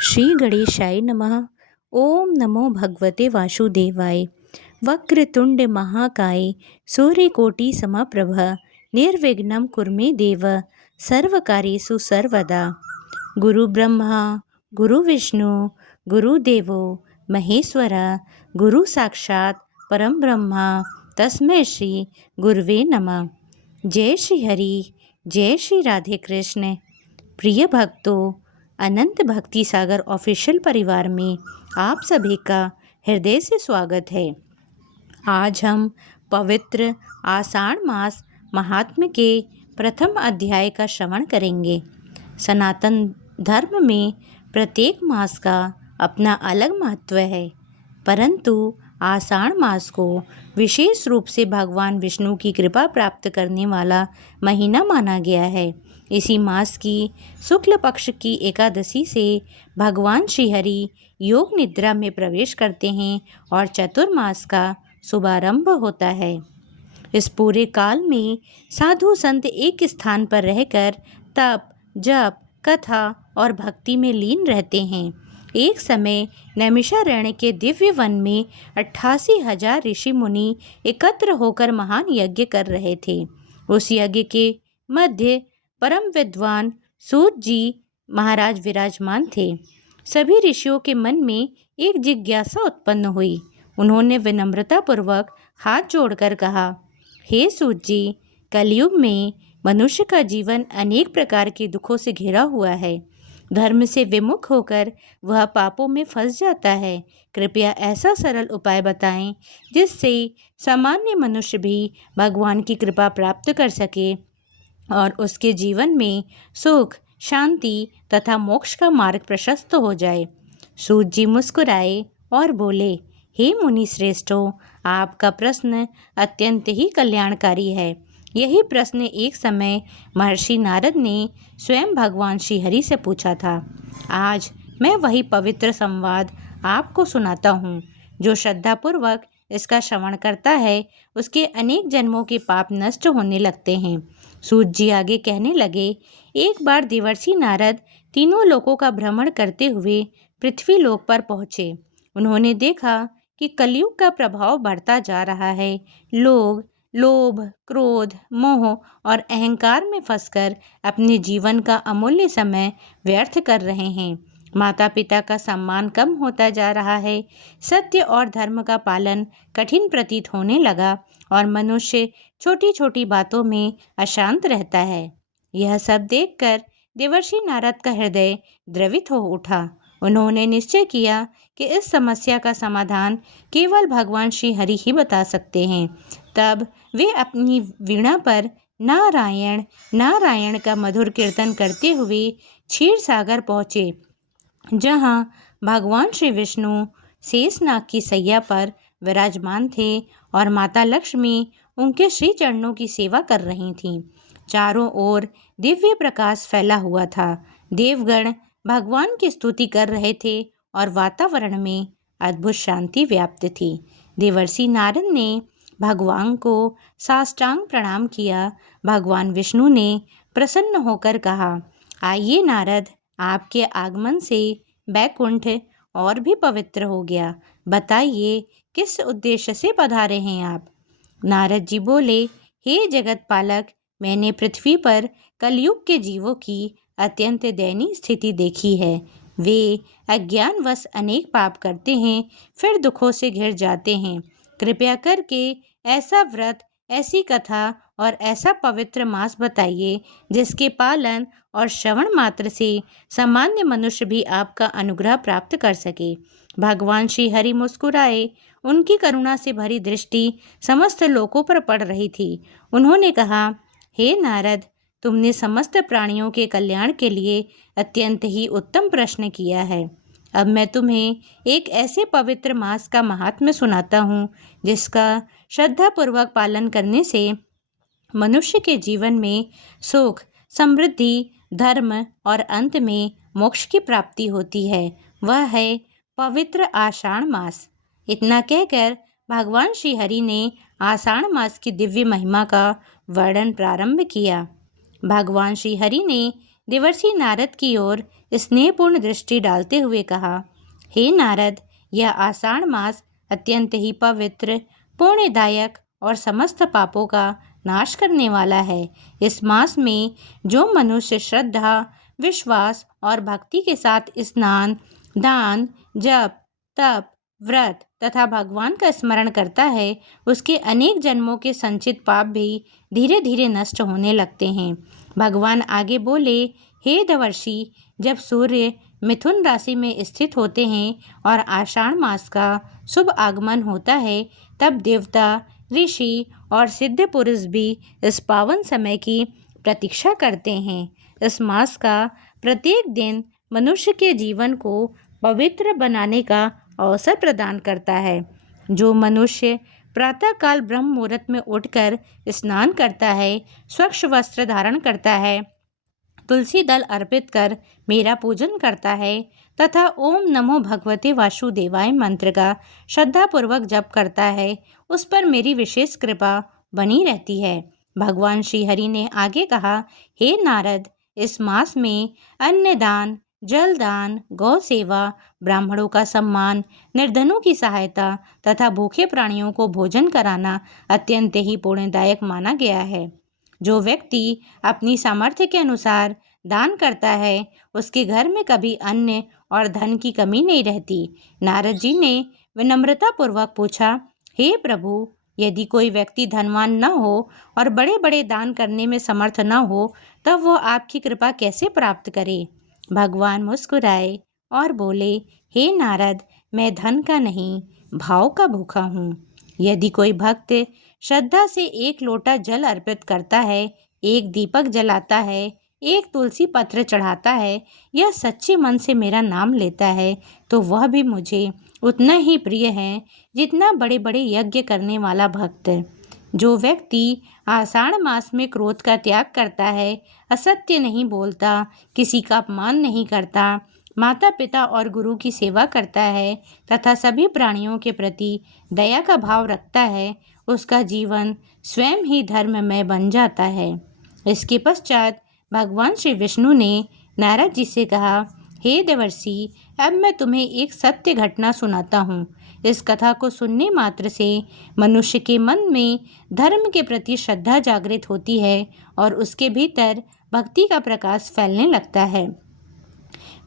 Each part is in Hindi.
श्री गणेशाय नमः। ओम नमो भगवते वासुदेवाय। वक्रतुंड महाकाय सूर्यकोटि समप्रभ निर्विघ्नं कुरु देव सर्वकार्येषु सर्वदा। गुरु ब्रह्मा गुरु विष्णु गुरुदेवो महेश्वर गुरु साक्षात परम ब्रह्मा तस्मै श्री गुरुवे नमः। जय श्री हरि, जय श्री राधे कृष्ण। प्रिय भक्तों, अनंत भक्ति सागर ऑफिशियल परिवार में आप सभी का हृदय से स्वागत है। आज हम पवित्र आषाढ़ मास महात्म्य के प्रथम अध्याय का श्रवण करेंगे। सनातन धर्म में प्रत्येक मास का अपना अलग महत्व है, परंतु आषाढ़ मास को विशेष रूप से भगवान विष्णु की कृपा प्राप्त करने वाला महीना माना गया है। इसी मास की शुक्ल पक्ष की एकादशी से भगवान श्रीहरि योग निद्रा में प्रवेश करते हैं और चतुर्मास का शुभारंभ होता है। इस पूरे काल में साधु संत एक स्थान पर रहकर तप, जप, कथा और भक्ति में लीन रहते हैं। एक समय नैमिषारण्य के दिव्य वन में 88,000 ऋषि मुनि एकत्र होकर महान यज्ञ कर रहे थे। उस यज्ञ के मध्य परम विद्वान सूत जी महाराज विराजमान थे। सभी ऋषियों के मन में एक जिज्ञासा उत्पन्न हुई। उन्होंने विनम्रतापूर्वक हाथ जोड़कर कहा, हे सूत जी, कलयुग में मनुष्य का जीवन अनेक प्रकार के दुखों से घिरा हुआ है। धर्म से विमुख होकर वह पापों में फंस जाता है। कृपया ऐसा सरल उपाय बताएं जिससे सामान्य मनुष्य भी भगवान की कृपा प्राप्त कर सके और उसके जीवन में सुख, शांति तथा मोक्ष का मार्ग प्रशस्त हो जाए। सूत जी मुस्कुराए और बोले, हे मुनि श्रेष्ठों, आपका प्रश्न अत्यंत ही कल्याणकारी है। यही प्रश्न एक समय महर्षि नारद ने स्वयं भगवान श्री हरि से पूछा था। आज मैं वही पवित्र संवाद आपको सुनाता हूँ। जो श्रद्धापूर्वक इसका श्रवण करता है उसके अनेक जन्मों के पाप नष्ट होने लगते हैं। सूत जी आगे कहने लगे, एक बार देवर्षि नारद तीनों लोकों का भ्रमण करते हुए पृथ्वी लोक पर पहुँचे। उन्होंने देखा कि कलयुग का प्रभाव बढ़ता जा रहा है। लोग लोभ, क्रोध, मोह और अहंकार में फंसकर अपने जीवन का अमूल्य समय व्यर्थ कर रहे हैं। माता पिता का सम्मान कम होता जा रहा है। सत्य और धर्म का पालन कठिन प्रतीत होने लगा और मनुष्य छोटी छोटी बातों में अशांत रहता है। यह सब देखकर देवर्षि नारद का हृदय द्रवित हो उठा। उन्होंने निश्चय किया कि इस समस्या का समाधान केवल भगवान श्री हरि ही बता सकते हैं। तब वे अपनी वीणा पर नारायण नारायण का मधुर कीर्तन करते हुए क्षीर सागर पहुँचे, जहाँ भगवान श्री विष्णु शेषनाग की सैया पर विराजमान थे और माता लक्ष्मी उनके श्री चरणों की सेवा कर रही थीं। चारों ओर दिव्य प्रकाश फैला हुआ था। देवगण भगवान की स्तुति कर रहे थे और वातावरण में अद्भुत शांति व्याप्त थी। देवर्षि नारद ने भगवान को साष्टांग प्रणाम किया। भगवान विष्णु ने प्रसन्न होकर कहा, आइए नारद, आपके आगमन से बैकुंठ और भी पवित्र हो गया। बताइए, किस उद्देश्य से पधारे हैं आप? नारद जी बोले, हे जगत पालक, मैंने पृथ्वी पर कलयुग के जीवों की अत्यंत दयनीय स्थिति देखी है। वे अज्ञानवश अनेक पाप करते हैं, फिर दुखों से घिर जाते हैं। कृपया करके ऐसा व्रत, ऐसी कथा और ऐसा पवित्र मास बताइए जिसके पालन और श्रवण मात्र से सामान्य मनुष्य भी आपका अनुग्रह प्राप्त कर सके। भगवान श्री हरि मुस्कुराए। उनकी करुणा से भरी दृष्टि समस्त लोकों पर पड़ रही थी। उन्होंने कहा, हे नारद, तुमने समस्त प्राणियों के कल्याण के लिए अत्यंत ही उत्तम प्रश्न किया है। अब मैं तुम्हें एक ऐसे पवित्र मास का महात्म्य सुनाता हूँ जिसका श्रद्धापूर्वक पालन करने से मनुष्य के जीवन में सुख, समृद्धि, धर्म और अंत में मोक्ष की प्राप्ति होती है। वह है पवित्र आषाढ़ मास। इतना कहकर भगवान श्री हरि ने आषाढ़ मास की दिव्य महिमा का वर्णन प्रारंभ किया। भगवान श्री हरि ने देवर्षि नारद की ओर स्नेहपूर्ण दृष्टि डालते हुए कहा, हे नारद, यह आषाढ़ मास अत्यंत ही पवित्र, पुण्यदायक और समस्त पापों का नाश करने वाला है। इस मास में जो मनुष्य श्रद्धा, विश्वास और भक्ति के साथ स्नान, दान, जप, तप, व्रत तथा भगवान का स्मरण करता है, उसके अनेक जन्मों के संचित पाप भी धीरे धीरे नष्ट होने लगते हैं। भगवान आगे बोले, हे देवर्षि, जब सूर्य मिथुन राशि में स्थित होते हैं और आषाढ़ मास का शुभ आगमन होता है, तब देवता, ऋषि और सिद्ध पुरुष भी इस पावन समय की प्रतीक्षा करते हैं। इस मास का प्रत्येक दिन मनुष्य के जीवन को पवित्र बनाने का अवसर प्रदान करता है। जो मनुष्य प्रातःकाल ब्रह्म मुहूर्त में उठकर स्नान करता है, स्वच्छ वस्त्र धारण करता है, तुलसी दल अर्पित कर मेरा पूजन करता है तथा ओम नमो भगवते वासुदेवाय मंत्र का श्रद्धापूर्वक जप करता है, उस पर मेरी विशेष कृपा बनी रहती है। भगवान श्री हरि ने आगे कहा, हे नारद, इस मास में अन्नदान, जलदान, गौ सेवा, ब्राह्मणों का सम्मान, निर्धनों की सहायता तथा भूखे प्राणियों को भोजन कराना अत्यंत ही पुण्यदायक माना गया है। जो व्यक्ति अपनी सामर्थ्य के अनुसार दान करता है, उसके घर में कभी अन्न और धन की कमी नहीं रहती। नारद जी ने विनम्रता पूर्वक पूछा, हे प्रभु, यदि कोई व्यक्ति धनवान न हो और बड़े बड़े दान करने में समर्थ न हो, तब वह आपकी कृपा कैसे प्राप्त करे? भगवान मुस्कुराए और बोले, हे नारद, मैं धन का नहीं, भाव का भूखा हूँ। यदि कोई भक्त श्रद्धा से एक लोटा जल अर्पित करता है, एक दीपक जलाता है, एक तुलसी पत्र चढ़ाता है या सच्चे मन से मेरा नाम लेता है, तो वह भी मुझे उतना ही प्रिय है जितना बड़े बड़े यज्ञ करने वाला भक्त। जो व्यक्ति आषाढ़ मास में क्रोध का त्याग करता है, असत्य नहीं बोलता, किसी का अपमान नहीं करता, माता पिता और गुरु की सेवा करता है तथा सभी प्राणियों के प्रति दया का भाव रखता है, उसका जीवन स्वयं ही धर्ममय बन जाता है। इसके पश्चात भगवान श्री विष्णु ने नारद जी से कहा, हे देवर्षि, अब मैं तुम्हें एक सत्य घटना सुनाता हूँ। इस कथा को सुनने मात्र से मनुष्य के मन में धर्म के प्रति श्रद्धा जागृत होती है और उसके भीतर भक्ति का प्रकाश फैलने लगता है।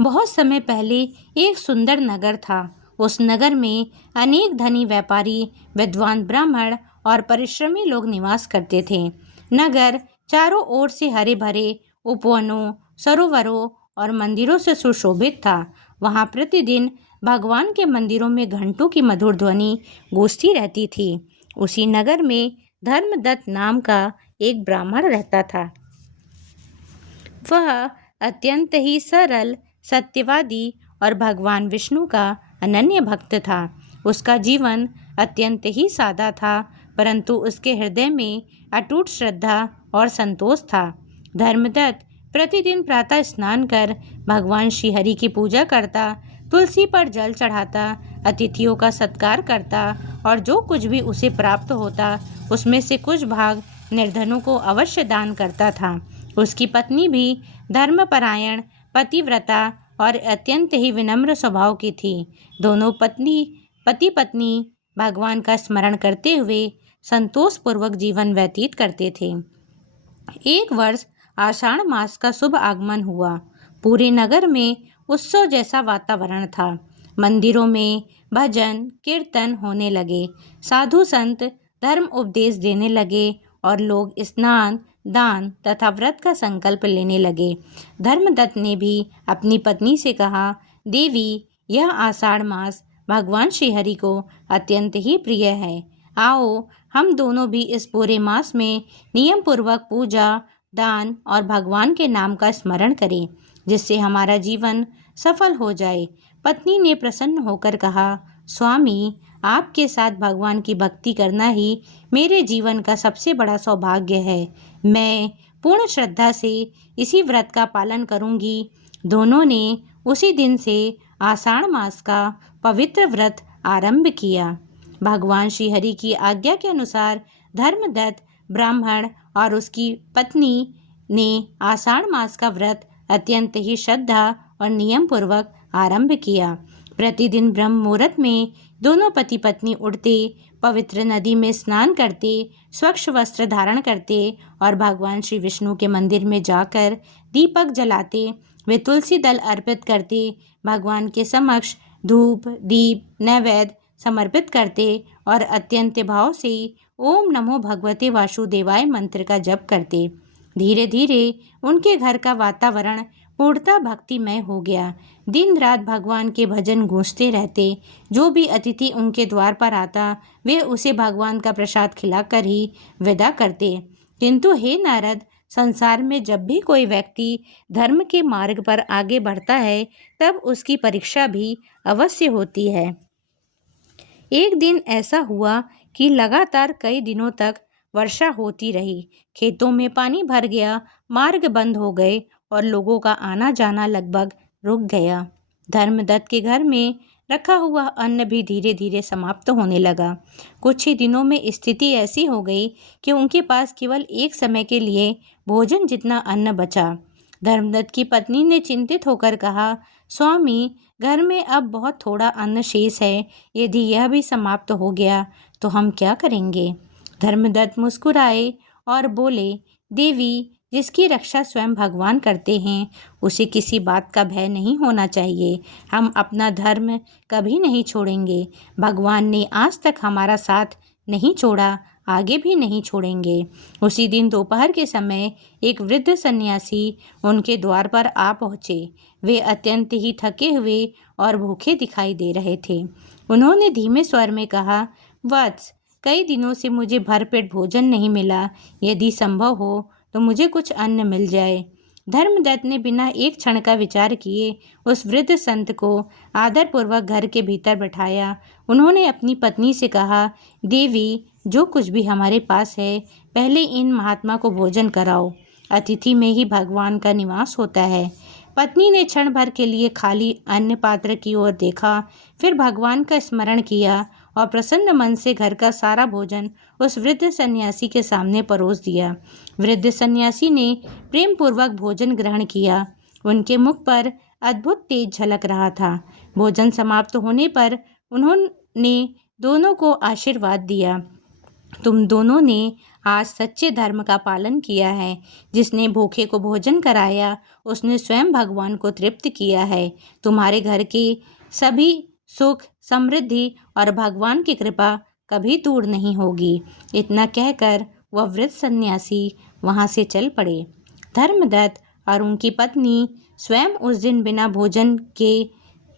बहुत समय पहले एक सुंदर नगर था। उस नगर में अनेक धनी व्यापारी, विद्वान ब्राह्मण और परिश्रमी लोग निवास करते थे। नगर चारों ओर से हरे भरे उपवनों, सरोवरों और मंदिरों से सुशोभित था। वहाँ प्रतिदिन भगवान के मंदिरों में घंटों की मधुर ध्वनि गूंजती रहती थी। उसी नगर में धर्मदत्त नाम का एक ब्राह्मण रहता था। वह अत्यंत ही सरल, सत्यवादी और भगवान विष्णु का अनन्य भक्त था। उसका जीवन अत्यंत ही सादा था, परंतु उसके हृदय में अटूट श्रद्धा और संतोष था। धर्मदत्त प्रतिदिन प्रातः स्नान कर भगवान श्री हरि की पूजा करता, तुलसी पर जल चढ़ाता, अतिथियों का सत्कार करता और जो कुछ भी उसे प्राप्त होता उसमें से कुछ भाग निर्धनों को अवश्य दान करता था। उसकी पत्नी भी धर्मपरायण, पतिव्रता और अत्यंत ही विनम्र स्वभाव की थी। दोनों पति पत्नी भगवान का स्मरण करते हुए संतोषपूर्वक जीवन व्यतीत करते थे। एक वर्ष आषाढ़ मास का शुभ आगमन हुआ। पूरे नगर में उत्सव जैसा वातावरण था। मंदिरों में भजन कीर्तन होने लगे, साधु संत धर्म उपदेश देने लगे और लोग स्नान, दान तथा व्रत का संकल्प लेने लगे। धर्मदत्त ने भी अपनी पत्नी से कहा, देवी, यह आषाढ़ मास भगवान श्री हरि को अत्यंत ही प्रिय है। आओ, हम दोनों भी इस पूरे मास में नियम पूर्वक पूजा, दान और भगवान के नाम का स्मरण करें, जिससे हमारा जीवन सफल हो जाए। पत्नी ने प्रसन्न होकर कहा, स्वामी, आपके साथ भगवान की भक्ति करना ही मेरे जीवन का सबसे बड़ा सौभाग्य है। मैं पूर्ण श्रद्धा से इसी व्रत का पालन करूंगी। दोनों ने उसी दिन से आषाढ़ मास का पवित्र व्रत आरंभ किया। भगवान श्री हरि की आज्ञा के अनुसार धर्मदत्त ब्राह्मण और उसकी पत्नी ने आषाढ़ मास का व्रत अत्यंत ही श्रद्धा और नियम पूर्वक आरंभ किया। प्रतिदिन ब्रह्म मुहूर्त में दोनों पति पत्नी उठते, पवित्र नदी में स्नान करते, स्वच्छ वस्त्र धारण करते और भगवान श्री विष्णु के मंदिर में जाकर दीपक जलाते। वे तुलसी दल अर्पित करते, भगवान के समक्ष धूप दीप नैवेद्य समर्पित करते और अत्यंत भाव से ओम नमो भगवते वासुदेवाय मंत्र का जप करते। धीरे धीरे उनके घर का वातावरण पूर्णतः भक्तिमय हो गया। दिन रात भगवान के भजन गूंजते रहते। जो भी अतिथि उनके द्वार पर आता, वे उसे भगवान का प्रसाद खिलाकर ही विदा करते। किंतु हे नारद, संसार में जब भी कोई व्यक्ति धर्म के मार्ग पर आगे बढ़ता है, तब उसकी परीक्षा भी अवश्य होती है। एक दिन ऐसा हुआ कि लगातार कई दिनों तक वर्षा होती रही। खेतों में पानी भर गया, मार्ग बंद हो गए और लोगों का आना जाना लगभग रुक गया। धर्मदत्त के घर में रखा हुआ अन्न भी धीरे धीरे समाप्त होने लगा। कुछ ही दिनों में स्थिति ऐसी हो गई कि उनके पास केवल एक समय के लिए भोजन जितना अन्न बचा। धर्मदत्त की पत्नी ने चिंतित होकर कहा, स्वामी, घर में अब बहुत थोड़ा अन्न शेष है। यदि यह भी समाप्त हो गया तो हम क्या करेंगे? धर्मदत्त मुस्कुराए और बोले, देवी, जिसकी रक्षा स्वयं भगवान करते हैं, उसे किसी बात का भय नहीं होना चाहिए। हम अपना धर्म कभी नहीं छोड़ेंगे। भगवान ने आज तक हमारा साथ नहीं छोड़ा, आगे भी नहीं छोड़ेंगे। उसी दिन दोपहर के समय एक वृद्ध सन्यासी उनके द्वार पर आ पहुँचे। वे अत्यंत ही थके हुए और भूखे दिखाई दे रहे थे। उन्होंने धीमे स्वर में कहा, वत्स, कई दिनों से मुझे भरपेट भोजन नहीं मिला। यदि संभव हो तो मुझे कुछ अन्न मिल जाए। धर्मदत्त ने बिना एक क्षण का विचार किए उस वृद्ध संत को आदरपूर्वक घर के भीतर बैठाया। उन्होंने अपनी पत्नी से कहा, देवी, जो कुछ भी हमारे पास है, पहले इन महात्मा को भोजन कराओ। अतिथि में ही भगवान का निवास होता है। पत्नी ने क्षण भर के लिए खाली अन्न पात्र की ओर देखा, फिर भगवान का स्मरण किया और प्रसन्न मन से घर का सारा भोजन उस वृद्ध सन्यासी के सामने परोस दिया। वृद्ध सन्यासी ने प्रेम पूर्वक भोजन ग्रहण किया। उनके मुख पर अद्भुत तेज झलक रहा था। भोजन समाप्त होने पर उन्होंने दोनों को आशीर्वाद दिया, तुम दोनों ने आज सच्चे धर्म का पालन किया है। जिसने भूखे को भोजन कराया, उसने स्वयं भगवान को तृप्त किया है। तुम्हारे घर के सभी सुख समृद्धि और भगवान की कृपा कभी दूर नहीं होगी। इतना कहकर वह वृद्ध सन्यासी वहाँ से चल पड़े। धर्मदत्त और उनकी पत्नी स्वयं उस दिन बिना भोजन के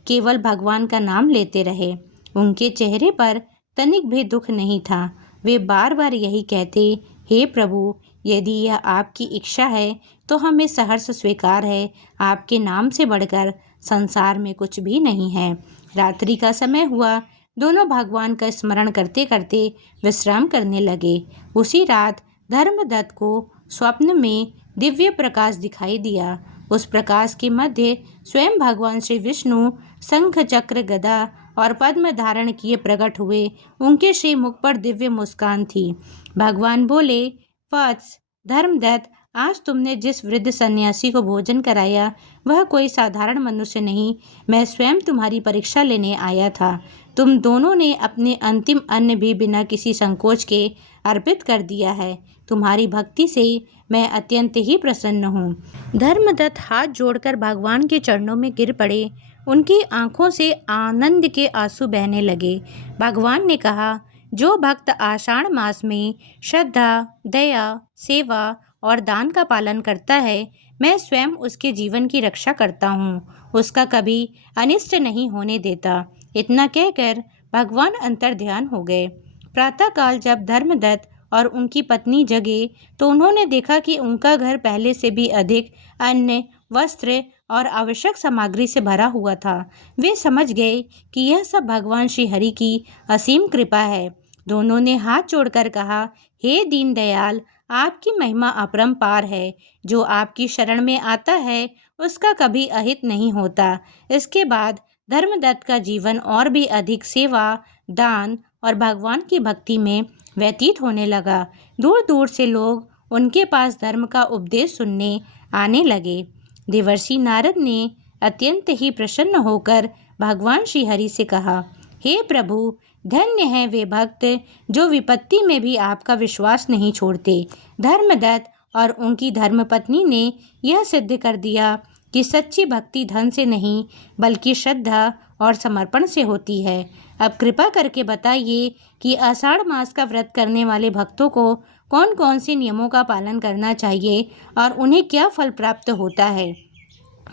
केवल भगवान का नाम लेते रहे। उनके चेहरे पर तनिक भी दुख नहीं था। वे बार बार यही कहते, हे प्रभु, यदि यह आपकी इच्छा है तो हमें सहर्ष स्वीकार है। आपके नाम से बढ़कर संसार में कुछ भी नहीं है। रात्रि का समय हुआ। दोनों भगवान का स्मरण करते करते विश्राम करने लगे। उसी रात धर्मदत्त को स्वप्न में दिव्य प्रकाश दिखाई दिया। उस प्रकाश के मध्य स्वयं भगवान श्री विष्णु शंख चक्र गदा और पद्म धारण किए प्रकट हुए। उनके श्री मुख पर दिव्य मुस्कान थी। भगवान बोले, वत्स, धर्मदत्त, आज तुमने जिस वृद्ध सन्यासी को भोजन कराया, वह कोई साधारण मनुष्य नहीं। मैं स्वयं तुम्हारी परीक्षा लेने आया था। तुम दोनों ने अपने अंतिम अन्न भी बिना किसी संकोच के अर्पित कर दिया है। तुम्हारी भक्ति से मैं अत्यंत ही प्रसन्न हूँ। धर्मदत्त हाथ जोड़कर भगवान के चरणों में गिर पड़े। उनकी आंखों से आनंद के आंसू बहने लगे। भगवान ने कहा, जो भक्त आषाढ़ मास में श्रद्धा, दया, सेवा और दान का पालन करता है, मैं स्वयं उसके जीवन की रक्षा करता हूँ, उसका कभी अनिष्ट नहीं होने देता। इतना कहकर भगवान अंतर्ध्यान हो गए। प्रातःकाल जब धर्मदत्त और उनकी पत्नी जगे तो उन्होंने देखा कि उनका घर पहले से भी अधिक अन्न, वस्त्र और आवश्यक सामग्री से भरा हुआ था। वे समझ गए कि यह सब भगवान श्री हरि की असीम कृपा है। दोनों ने हाथ जोड़कर कहा, हे दीनदयाल, आपकी महिमा अपरंपार है। जो आपकी शरण में आता है उसका कभी अहित नहीं होता। इसके बाद धर्मदत्त का जीवन और भी अधिक सेवा, दान और भगवान की भक्ति में व्यतीत होने लगा। दूर दूर से लोग उनके पास धर्म का उपदेश सुनने आने लगे। देवर्षि नारद ने अत्यंत ही प्रसन्न होकर भगवान श्री हरि से कहा, हे प्रभु, धन्य है वे भक्त जो विपत्ति में भी आपका विश्वास नहीं छोड़ते। धर्मदत्त और उनकी धर्मपत्नी ने यह सिद्ध कर दिया कि सच्ची भक्ति धन से नहीं बल्कि श्रद्धा और समर्पण से होती है। अब कृपा करके बताइए कि आषाढ़ मास का व्रत करने वाले भक्तों को कौन कौन से नियमों का पालन करना चाहिए और उन्हें क्या फल प्राप्त होता है।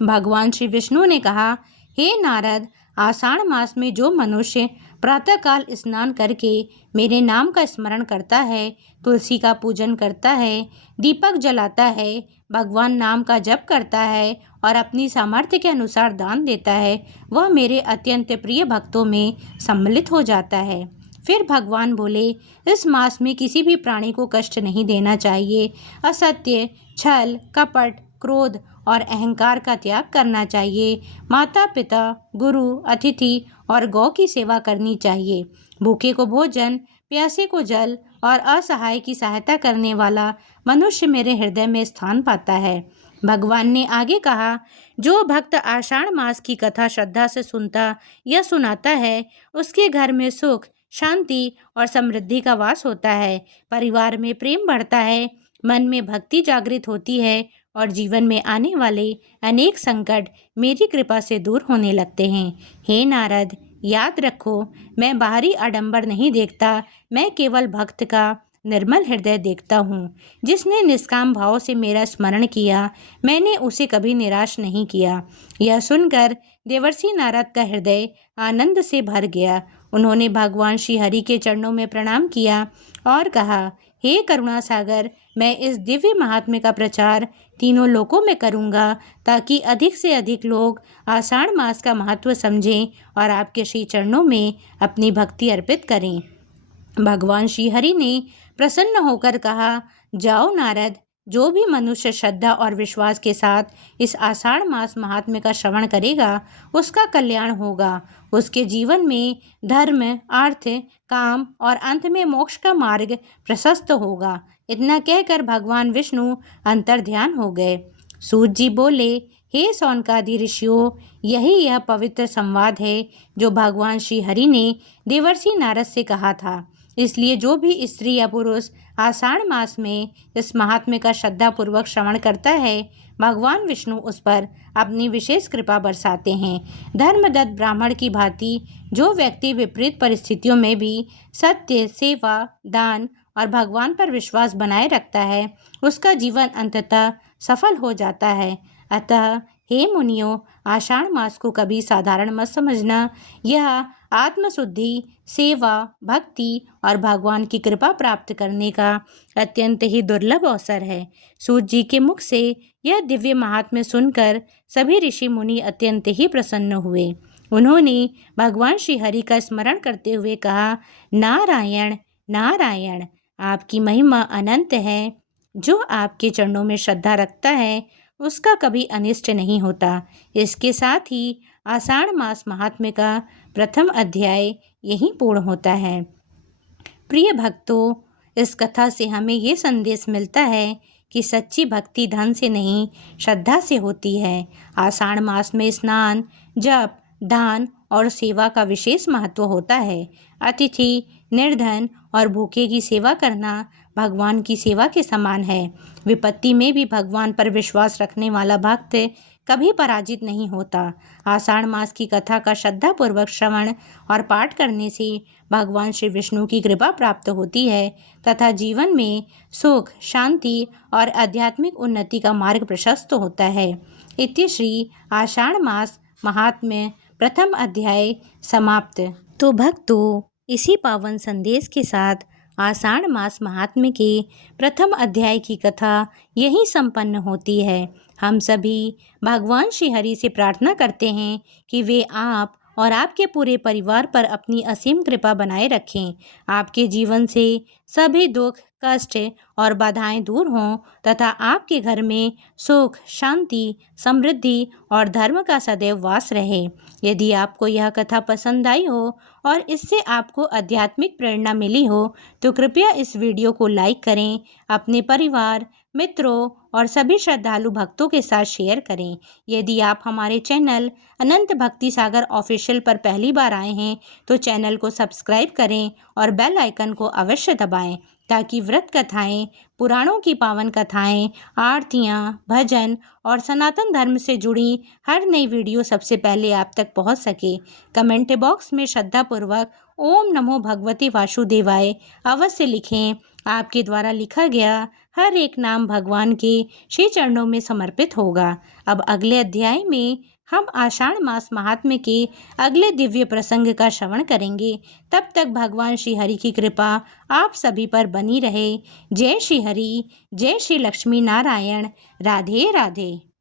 भगवान श्री विष्णु ने कहा, हे नारद, आषाढ़ मास में जो मनुष्य प्रातःकाल स्नान करके मेरे नाम का स्मरण करता है, तुलसी का पूजन करता है, दीपक जलाता है, भगवान नाम का जप करता है और अपनी सामर्थ्य के अनुसार दान देता है, वह मेरे अत्यंत प्रिय भक्तों में सम्मिलित हो जाता है। फिर भगवान बोले, इस मास में किसी भी प्राणी को कष्ट नहीं देना चाहिए। असत्य, छल, कपट, क्रोध और अहंकार का त्याग करना चाहिए। माता पिता, गुरु, अतिथि और गौ की सेवा करनी चाहिए। भूखे को भोजन, प्यासे को जल और असहाय की सहायता करने वाला मनुष्य मेरे हृदय में स्थान पाता है। भगवान ने आगे कहा, जो भक्त आषाढ़ मास की कथा श्रद्धा से सुनता या सुनाता है, उसके घर में सुख, शांति और समृद्धि का वास होता है। परिवार में प्रेम बढ़ता है, मन में भक्ति जागृत होती है और जीवन में आने वाले अनेक संकट मेरी कृपा से दूर होने लगते हैं। हे नारद, याद रखो, मैं बाहरी आडंबर नहीं देखता, मैं केवल भक्त का निर्मल हृदय देखता हूँ। जिसने निष्काम भाव से मेरा स्मरण किया, मैंने उसे कभी निराश नहीं किया। यह सुनकर देवर्षि नारद का हृदय आनंद से भर गया। उन्होंने भगवान श्री हरि के चरणों में प्रणाम किया और कहा, हे करुणा सागर, मैं इस दिव्य महात्म्य का प्रचार तीनों लोकों में करूँगा ताकि अधिक से अधिक लोग आषाढ़ मास का महत्व समझें और आपके श्री चरणों में अपनी भक्ति अर्पित करें। भगवान श्री हरि ने प्रसन्न होकर कहा, जाओ नारद, जो भी मनुष्य श्रद्धा और विश्वास के साथ इस आषाढ़ मास महात्म्य का श्रवण करेगा, उसका कल्याण होगा। उसके जीवन में धर्म, अर्थ, काम और अंत में मोक्ष का मार्ग प्रशस्त होगा। इतना कहकर भगवान विष्णु अंतर्ध्यान हो गए। सूत जी बोले, हे शौनकादि ऋषियों, यही यह पवित्र संवाद है जो भगवान श्री हरि ने देवर्षि नारद से कहा था। इसलिए जो भी स्त्री या पुरुष आषाढ़ मास में इस महात्म्य का श्रद्धापूर्वक श्रवण करता है, भगवान विष्णु उस पर अपनी विशेष कृपा बरसाते हैं। धर्मदत्त ब्राह्मण की भांति जो व्यक्ति विपरीत परिस्थितियों में भी सत्य, सेवा, दान और भगवान पर विश्वास बनाए रखता है, उसका जीवन अंततः सफल हो जाता है। अतः हे मुनियों, आषाढ़ मास को कभी साधारण मत समझना। यह आत्मशुद्धि, सेवा, भक्ति और भगवान की कृपा प्राप्त करने का अत्यंत ही दुर्लभ अवसर है। सूत जी के मुख से यह दिव्य महात्म्य सुनकर सभी ऋषि मुनि अत्यंत ही प्रसन्न हुए। उन्होंने भगवान श्री हरि का स्मरण करते हुए कहा, नारायण नारायण, आपकी महिमा अनंत है। जो आपके चरणों में श्रद्धा रखता है, उसका कभी अनिष्ट नहीं होता। इसके साथ ही आषाढ़ मास महात्म्य का प्रथम अध्याय यहीं पूर्ण होता है। प्रिय भक्तों, इस कथा से हमें ये संदेश मिलता है कि सच्ची भक्ति धन से नहीं, श्रद्धा से होती है। आषाढ़ मास में स्नान, जप, दान और सेवा का विशेष महत्व होता है। अतिथि, निर्धन और भूखे की सेवा करना भगवान की सेवा के समान है। विपत्ति में भी भगवान पर विश्वास रखने वाला भक्त कभी पराजित नहीं होता। आषाढ़ मास की कथा का श्रद्धापूर्वक श्रवण और पाठ करने से भगवान श्री विष्णु की कृपा प्राप्त होती है तथा जीवन में सुख, शांति और आध्यात्मिक उन्नति का मार्ग प्रशस्त होता है। इति श्री आषाढ़ मास महात्म्य प्रथम अध्याय समाप्त। तो भक्तों, इसी पावन संदेश के साथ आषाढ़ मास महात्म्य के प्रथम अध्याय की कथा यहीं संपन्न होती है। हम सभी भगवान श्री हरि से प्रार्थना करते हैं कि वे आप और आपके पूरे परिवार पर अपनी असीम कृपा बनाए रखें। आपके जीवन से सभी दुख, कष्ट और बाधाएं दूर हों तथा आपके घर में सुख, शांति, समृद्धि और धर्म का सदैव वास रहे। यदि आपको यह कथा पसंद आई हो और इससे आपको आध्यात्मिक प्रेरणा मिली हो तो कृपया इस वीडियो को लाइक करें, अपने परिवार, मित्रों और सभी श्रद्धालु भक्तों के साथ शेयर करें। यदि आप हमारे चैनल अनंत भक्ति सागर ऑफिशियल पर पहली बार आए हैं तो चैनल को सब्सक्राइब करें और बेल आइकन को अवश्य दबाएं ताकि व्रत कथाएं, पुराणों की पावन कथाएं, आरतियां, भजन और सनातन धर्म से जुड़ी हर नई वीडियो सबसे पहले आप तक पहुंच सके। कमेंट बॉक्स में श्रद्धापूर्वक ओम नमो भगवते वासुदेवाय अवश्य लिखें। आपके द्वारा लिखा गया हर एक नाम भगवान के श्री चरणों में समर्पित होगा। अब अगले अध्याय में हम आषाढ़ मास महात्म्य के अगले दिव्य प्रसंग का श्रवण करेंगे। तब तक भगवान श्री हरि की कृपा आप सभी पर बनी रहे। जय श्री हरि, जय श्री लक्ष्मी नारायण। राधे राधे।